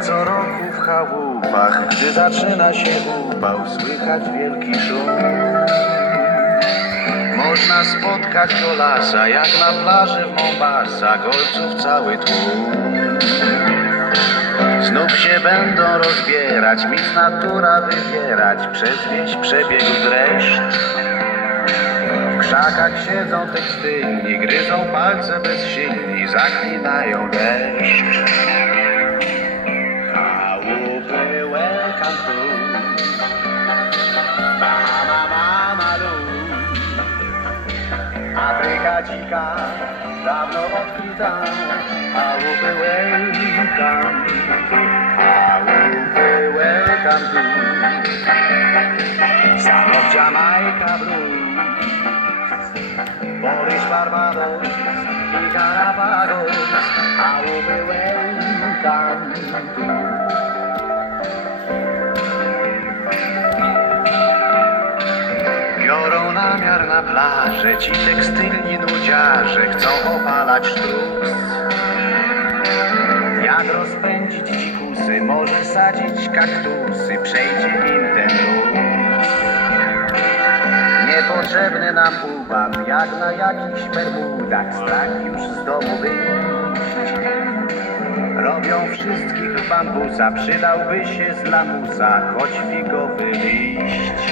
co roku w chałupach, gdy zaczyna się upał, słychać wielki szum. Można spotkać golasa, jak na plaży w Mombasa, golców cały tłum. Znów się będą rozbierać, mit natura wybierać, przez wieś przebiegł dreszcz. W krzakach siedzą tekstylni, gryzą palce bezsilni, zaklinają deszcz. kacinka dawno odkryta, a łupy welcome, a łupy welcome tu. Stanów Jamaica Blue, Boris Barbados i Galapagos, a łupy welcome tu. Namiar na plażę, ci tekstylni nudziarze chcą opalać sztrus. Jak rozpędzić dzikusy, może sadzić kaktusy, przejdzie im ten ruch. Niepotrzebny nam ubaw, jak na jakichś bermudach, strach już z domu wyjść. Robią wszystkich bambusa, przydałby się z lamusa, choć figowy liść.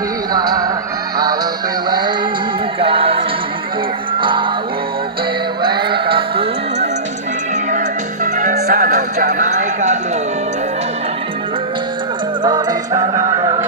vida, a lo que venga, a lo que venga tú, sano Jamaica Blue, por esta madre.